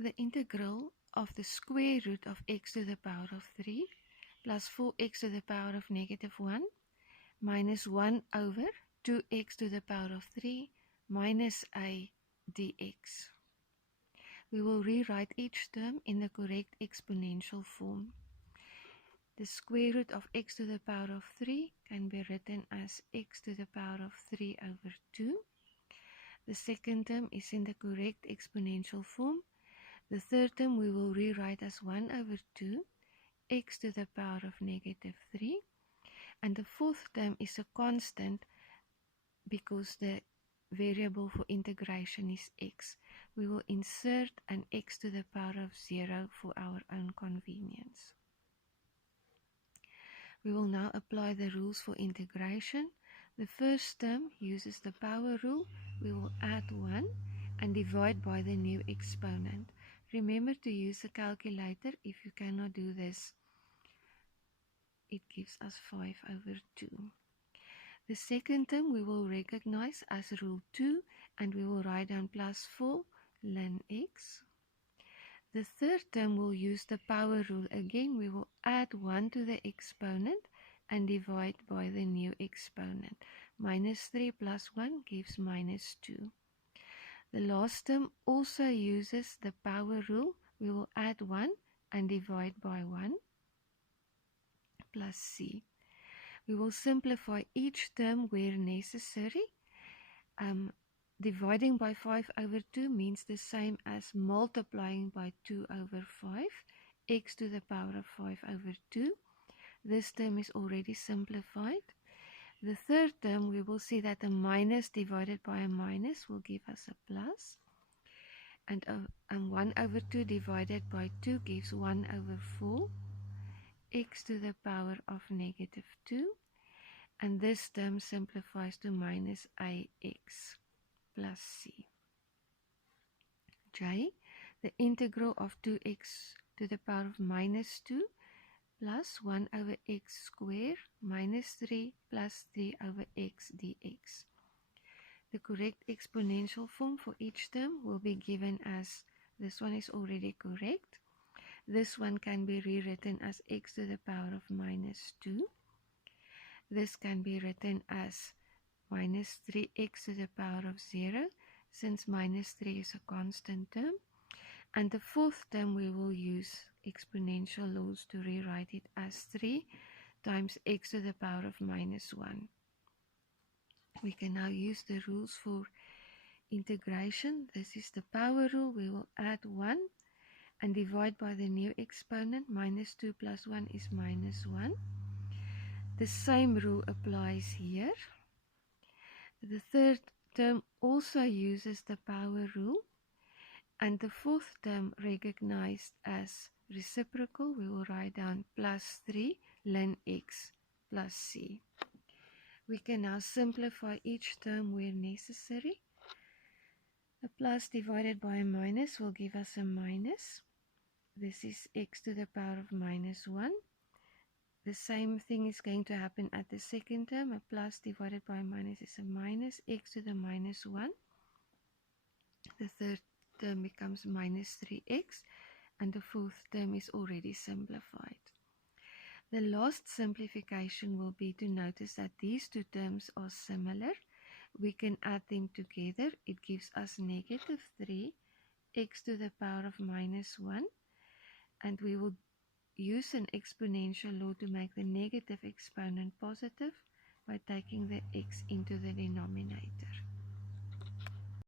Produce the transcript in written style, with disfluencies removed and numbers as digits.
The integral of the square root of x to the power of 3 plus 4x to the power of -1 minus 1 over 2x to the power of 3 minus a dx. We will rewrite each term in the correct exponential form. The square root of x to the power of 3 can be written as x to the power of 3 over 2. The second term is in the correct exponential form. The third term we will rewrite as 1 over 2, x to the power of -3. And the fourth term is a constant because the variable for integration is x. We will insert an x to the power of 0 for our own convenience. We will now apply the rules for integration. The first term uses the power rule. We will add 1 and divide by the new exponent. Remember to use a calculator if you cannot do this. It gives us 5 over 2. The second term we will recognize as rule 2 and we will write down plus 4 ln x. The third term will use the power rule again. We will add 1 to the exponent and divide by the new exponent. -3 plus 1 gives -2. The last term also uses the power rule. We will add 1 and divide by 1 plus c. We will simplify each term where necessary. Dividing by 5 over 2 means the same as multiplying by 2 over 5, x to the power of 5 over 2. This term is already simplified. The third term, we will see that a minus divided by a minus will give us a plus. And 1 over 2 divided by 2 gives 1 over 4, x to the power of -2. And this term simplifies to minus ax plus c. J, the integral of 2x to the power of -2 plus 1 over x squared minus 3 plus 3 over x dx. The correct exponential form for each term will be given as, this one is already correct. This one can be rewritten as x to the power of -2. This can be written as minus 3x to the power of 0, since -3 is a constant term. And the fourth term we will use exponential laws to rewrite it as 3 times x to the power of -1. We can now use the rules for integration. This is the power rule. We will add 1 and divide by the new exponent. -2 plus 1 is -1. The same rule applies here. The third term also uses the power rule. And the fourth term recognized as reciprocal, we will write down plus 3 ln x plus c. We can now simplify each term where necessary. A plus divided by a minus will give us a minus. This is x to the power of -1. The same thing is going to happen at the second term. A plus divided by a minus is a minus, x to the -1. The third term becomes -3x, and the fourth term is already simplified. The last simplification will be to notice that these two terms are similar. We can add them together. It gives us -3 x to the power of -1, and we will use an exponential law to make the negative exponent positive by taking the x into the denominator.